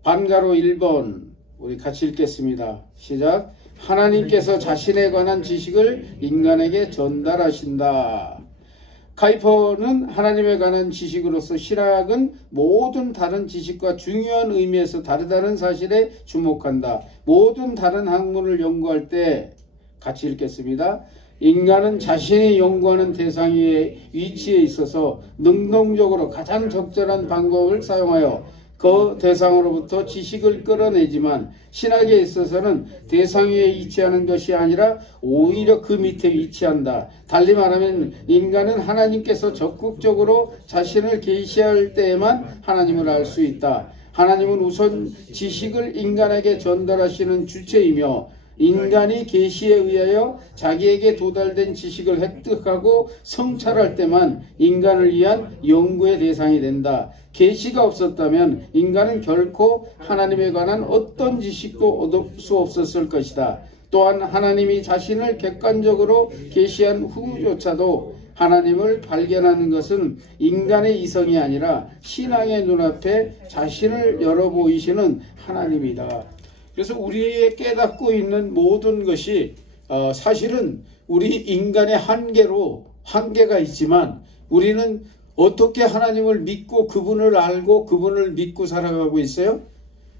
반가로 1번 우리 같이 읽겠습니다. 시작. 하나님께서 자신에 관한 지식을 인간에게 전달하신다. 카이퍼는 하나님에 관한 지식으로서 신학은 모든 다른 지식과 중요한 의미에서 다르다는 사실에 주목한다. 모든 다른 학문을 연구할 때 같이 읽겠습니다. 인간은 자신이 연구하는 대상의 위치에 있어서 능동적으로 가장 적절한 방법을 사용하여 그 대상으로부터 지식을 끌어내지만 신학에 있어서는 대상 위에 위치하는 것이 아니라 오히려 그 밑에 위치한다. 달리 말하면 인간은 하나님께서 적극적으로 자신을 계시할 때에만 하나님을 알 수 있다. 하나님은 우선 지식을 인간에게 전달하시는 주체이며 인간이 계시에 의하여 자기에게 도달된 지식을 획득하고 성찰할 때만 인간을 위한 연구의 대상이 된다. 계시가 없었다면 인간은 결코 하나님에 관한 어떤 지식도 얻을 수 없었을 것이다. 또한 하나님이 자신을 객관적으로 계시한 후조차도 하나님을 발견하는 것은 인간의 이성이 아니라 신앙의 눈앞에 자신을 열어 보이시는 하나님이다. 그래서 우리의 깨닫고 있는 모든 것이 사실은 우리 인간의 한계가 있지만 우리는 어떻게 하나님을 믿고 그분을 알고 그분을 믿고 살아가고 있어요?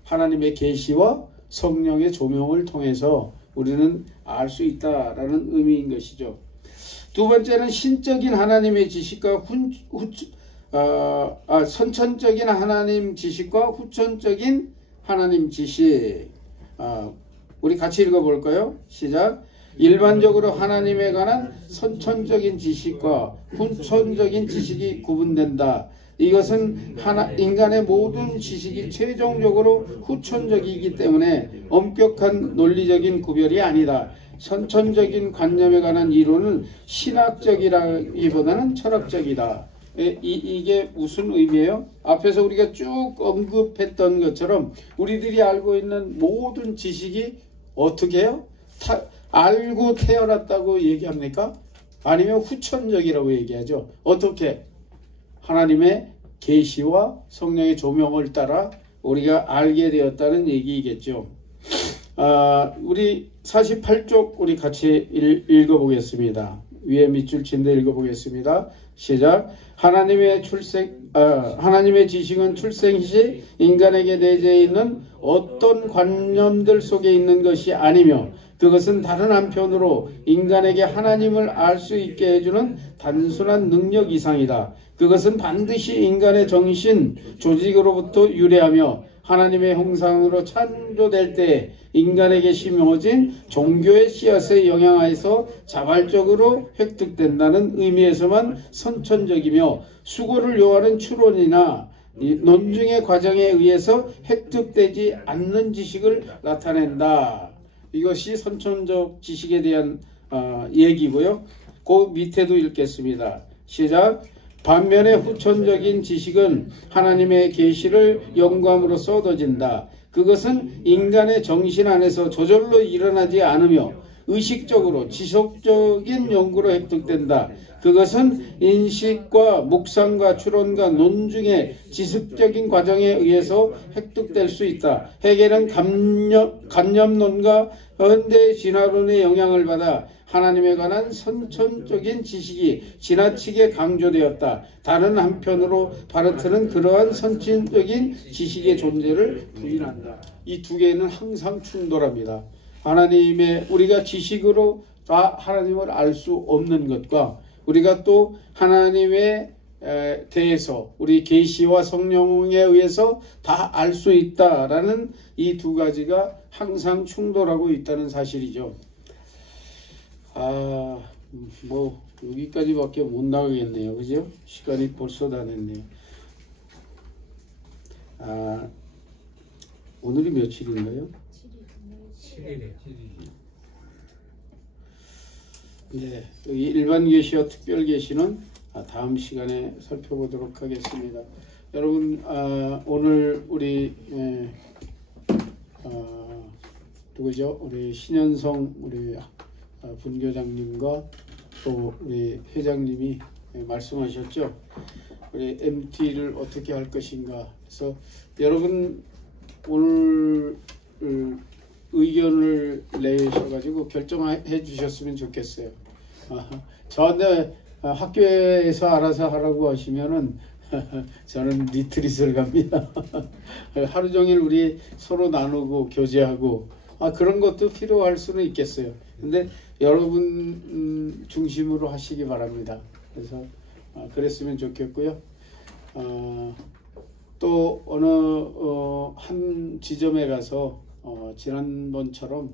하나님의 계시와 성령의 조명을 통해서 우리는 알 수 있다라는 의미인 것이죠. 두 번째는 신적인 하나님의 지식과 선천적인 하나님 지식과 후천적인 하나님 지식. 우리 같이 읽어볼까요? 시작. 일반적으로 하나님에 관한 선천적인 지식과 후천적인 지식이 구분된다. 이것은 인간의 모든 지식이 최종적으로 후천적이기 때문에 엄격한 논리적인 구별이 아니다. 선천적인 관념에 관한 이론은 신학적이라기보다는 철학적이다. 이게 무슨 의미예요? 앞에서 우리가 쭉 언급했던 것처럼 우리들이 알고 있는 모든 지식이 어떻게 해요? 알고 태어났다고 얘기합니까? 아니면 후천적이라고 얘기하죠. 어떻게? 하나님의 계시와 성령의 조명을 따라 우리가 알게 되었다는 얘기겠죠. 우리 48쪽 우리 같이 읽어보겠습니다. 위에 밑줄 친데 읽어보겠습니다. 시작. 하나님의 지식은 출생시 인간에게 내재해 있는 어떤 관념들 속에 있는 것이 아니며 그것은 다른 한편으로 인간에게 하나님을 알 수 있게 해주는 단순한 능력 이상이다. 그것은 반드시 인간의 정신, 조직으로부터 유래하며 하나님의 형상으로 창조될 때 인간에게 심어진 종교의 씨앗에 영향하여서 자발적으로 획득된다는 의미에서만 선천적이며 수고를 요하는 추론이나 논증의 과정에 의해서 획득되지 않는 지식을 나타낸다. 이것이 선천적 지식에 대한 얘기고요. 그 밑에도 읽겠습니다. 시작. 반면에 후천적인 지식은 하나님의 계시를 영감으로써 얻어진다. 그것은 인간의 정신 안에서 저절로 일어나지 않으며 의식적으로 지속적인 연구로 획득된다. 그것은 인식과 묵상과 추론과 논증의 지식적인 과정에 의해서 획득될 수 있다. 해겔은 간념론과 현대 진화론의 영향을 받아 하나님에 관한 선천적인 지식이 지나치게 강조되었다. 다른 한편으로 바르트는 그러한 선천적인 지식의 존재를 부인한다. 이 두 개는 항상 충돌합니다. 우리가 지식으로 다 하나님을 알 수 없는 것과 우리가 또 하나님에 대해서 우리 계시와 성령에 의해서 다 알 수 있다라는 이 두 가지가 항상 충돌하고 있다는 사실이죠. 여기까지밖에 못 나가겠네요. 그죠? 시간이 벌써 다 됐네요. 오늘이 며칠인가요? 7일이요. 네, 일반 계시와 특별 계시는 다음 시간에 살펴보도록 하겠습니다. 여러분, 오늘 우리 누구죠? 우리 신현성 우리 분교장님과 또 우리 회장님이 말씀하셨죠. 우리 MT를 어떻게 할 것인가. 그래서 여러분 오늘 의견을 내셔가지고 결정해 주셨으면 좋겠어요. 저한테 학교에서 알아서 하라고 하시면은 저는 리트릿을 갑니다. 하루 종일 우리 서로 나누고 교제하고 그런 것도 필요할 수는 있겠어요. 근데 여러분 중심으로 하시기 바랍니다. 그래서 그랬으면 좋겠고요. 또 어느 한 지점에 가서 지난번처럼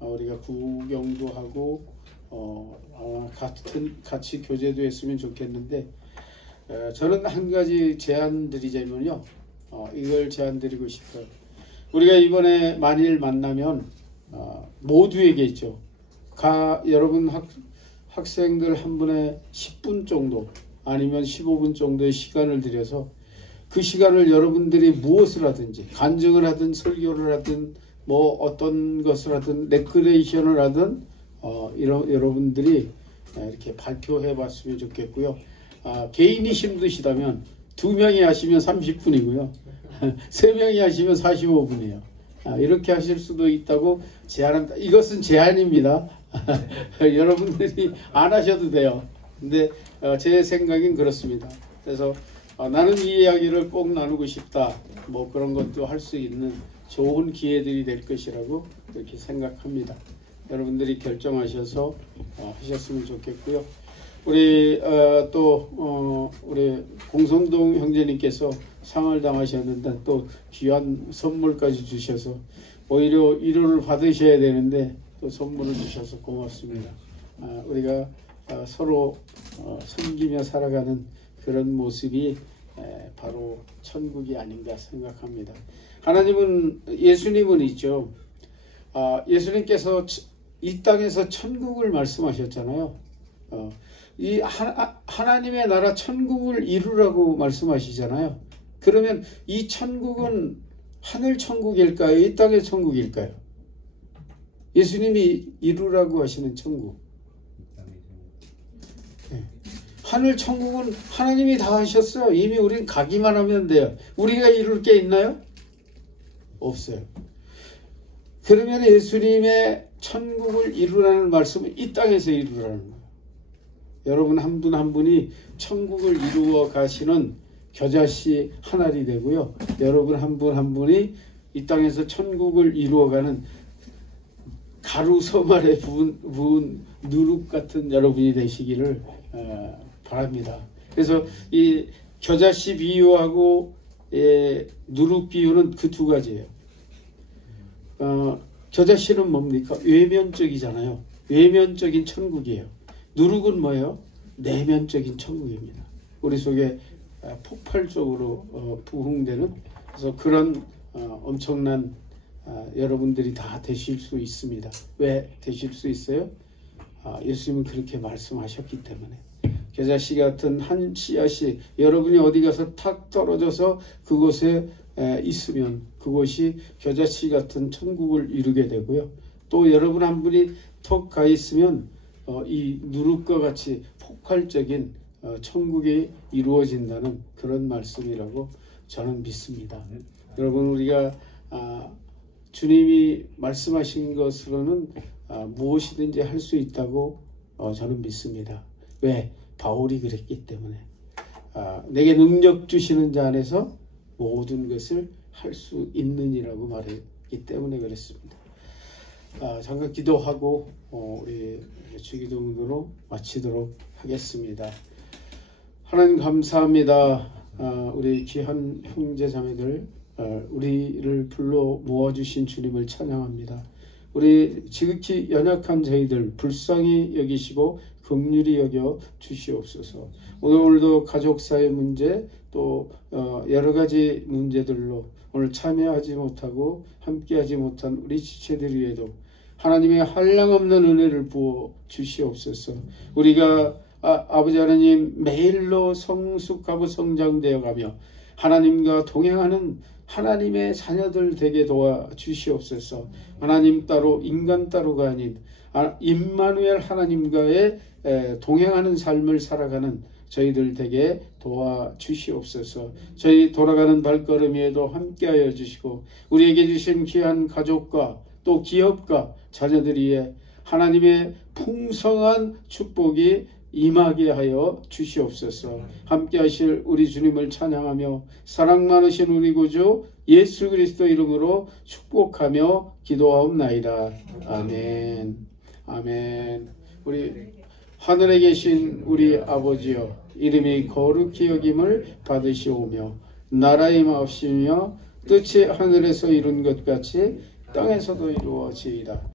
우리가 구경도 하고 같이 교제도 했으면 좋겠는데 저는 한 가지 제안 드리자면요. 이걸 제안 드리고 싶어요. 우리가 이번에 만일 만나면 모두에게 있죠. 여러분 학생들 한 분에 10분 정도 아니면 15분 정도의 시간을 들여서 그 시간을 여러분들이 무엇을 하든지 간증을 하든 설교를 하든 뭐 어떤 것을 하든 레크레이션을 하든 여러분들이 이렇게 발표해 봤으면 좋겠고요. 개인이 힘드시다면 2명이 하시면 30분이고요. 3명이 하시면 45분이에요. 이렇게 하실 수도 있다고 제안합니다. 이것은 제안입니다. 여러분들이 안 하셔도 돼요. 근데 제 생각은 그렇습니다. 그래서 나는 이 이야기를 꼭 나누고 싶다. 뭐 그런 것도 할 수 있는 좋은 기회들이 될 것이라고 그렇게 생각합니다. 여러분들이 결정하셔서 하셨으면 좋겠고요. 우리 우리 공성동 형제님께서 상을 당하셨는데 또 귀한 선물까지 주셔서 오히려 위로를 받으셔야 되는데 또 선물을 주셔서 고맙습니다. 우리가 서로 섬기며 살아가는 그런 모습이 바로 천국이 아닌가 생각합니다. 하나님은 예수님은 있죠. 예수님께서 이 땅에서 천국을 말씀하셨잖아요. 이 하나님의 나라 천국을 이루라고 말씀하시잖아요. 그러면 이 천국은 하늘 천국일까요? 이 땅의 천국일까요? 예수님이 이루라고 하시는 천국. 네. 하늘 천국은 하나님이 다 하셨어요. 이미 우린 가기만 하면 돼요. 우리가 이룰 게 있나요? 없어요. 그러면 예수님의 천국을 이루라는 말씀은 이 땅에서 이루라는 거예요. 여러분 한 분 한 분이 천국을 이루어 가시는 겨자씨 한 알이 되고요. 여러분 한 분 한 분이 이 땅에서 천국을 이루어가는 가루 서말에 부은 누룩 같은 여러분이 되시기를 바랍니다. 그래서 이 겨자씨 비유하고 누룩 비유는 그 두 가지예요. 겨자씨는 뭡니까? 외면적이잖아요. 외면적인 천국이에요. 누룩은 뭐예요? 내면적인 천국입니다. 우리 속에 폭발적으로 부흥되는, 그래서 그런 엄청난 여러분들이 다 되실 수 있습니다. 왜 되실 수 있어요? 예수님은 그렇게 말씀하셨기 때문에. 겨자씨 같은 한 씨앗이 여러분이 어디 가서 탁 떨어져서 그곳에 있으면 그곳이 겨자씨 같은 천국을 이루게 되고요. 또 여러분 한 분이 턱 가 있으면 이 누룩과 같이 폭발적인 천국이 이루어진다는 그런 말씀이라고 저는 믿습니다. 여러분 우리가 주님이 말씀하신 것으로는 무엇이든지 할 수 있다고 저는 믿습니다. 왜? 바울이 그랬기 때문에. 내게 능력 주시는 자 안에서 모든 것을 할 수 있느니라고 말했기 때문에 그랬습니다. 잠깐 기도하고 우리 주기도문으로 마치도록 하겠습니다. 하나님 감사합니다. 우리 귀한 형제 자매들 우리를 불러 모아주신 주님을 찬양합니다. 우리 지극히 연약한 저희들 불쌍히 여기시고 긍휼히 여겨 주시옵소서. 오늘도 가족사의 문제 또 여러 가지 문제들로 오늘 참여하지 못하고 함께하지 못한 우리 지체들 위에도 하나님의 한량없는 은혜를 부어 주시옵소서. 우리가 아버지 하나님 매일로 성숙하고 성장되어 가며 하나님과 동행하는 하나님의 자녀들 되게 도와 주시옵소서. 하나님 따로 인간 따로가 아닌 임마누엘 하나님과의 동행하는 삶을 살아가는 저희들 되게 도와 주시옵소서. 저희 돌아가는 발걸음에도 함께하여 주시고 우리에게 주신 귀한 가족과 또 기업과 자녀들 위에 하나님의 풍성한 축복이 임하게 하여 주시옵소서. 함께 하실 우리 주님을 찬양하며 사랑 많으신 우리 구주 예수 그리스도 이름으로 축복하며 기도하옵나이다. 아멘. 아멘. 우리 하늘에 계신 우리 아버지여, 이름이 거룩히 여김을 받으시오며 나라의 마옵시며 뜻이 하늘에서 이룬 것 같이 땅에서도 이루어지이다.